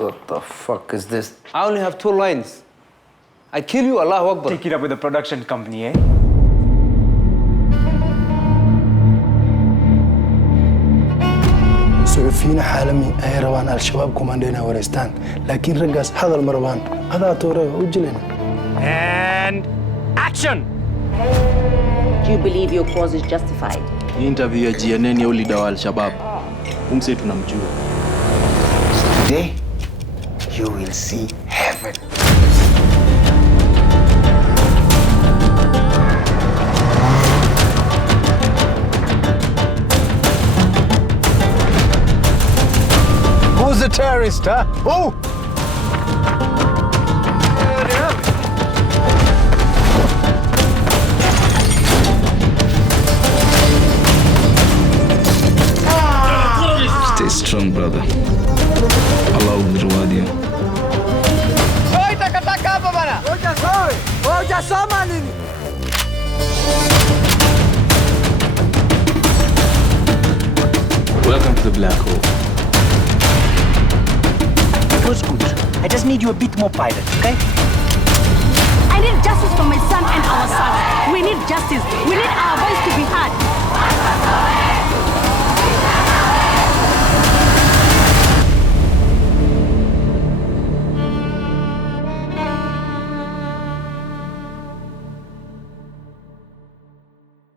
What the fuck is this? I only have 2 lines. I kill you, Allahu Akbar. Take it up with the production company, eh? سعوديين عالمي أي روان الشباب كوماندينا ورستان لكن رجس هذا المروان هذا تورا وجلنا. And action! Do you believe your cause is justified? Hii interview ya GNN ya leader wa Al-Shabaab. Umse tunamjua. Today you will see heaven. Who's the terrorist, huh? Who? Stay strong, brother. Allah will reward you. Oi, taka hapa bana. Oja Somali. Welcome to the black hole. It was good. I just need you a bit more pilot, okay? I need justice for my son and our sons. We need justice. We need our voice to be heard.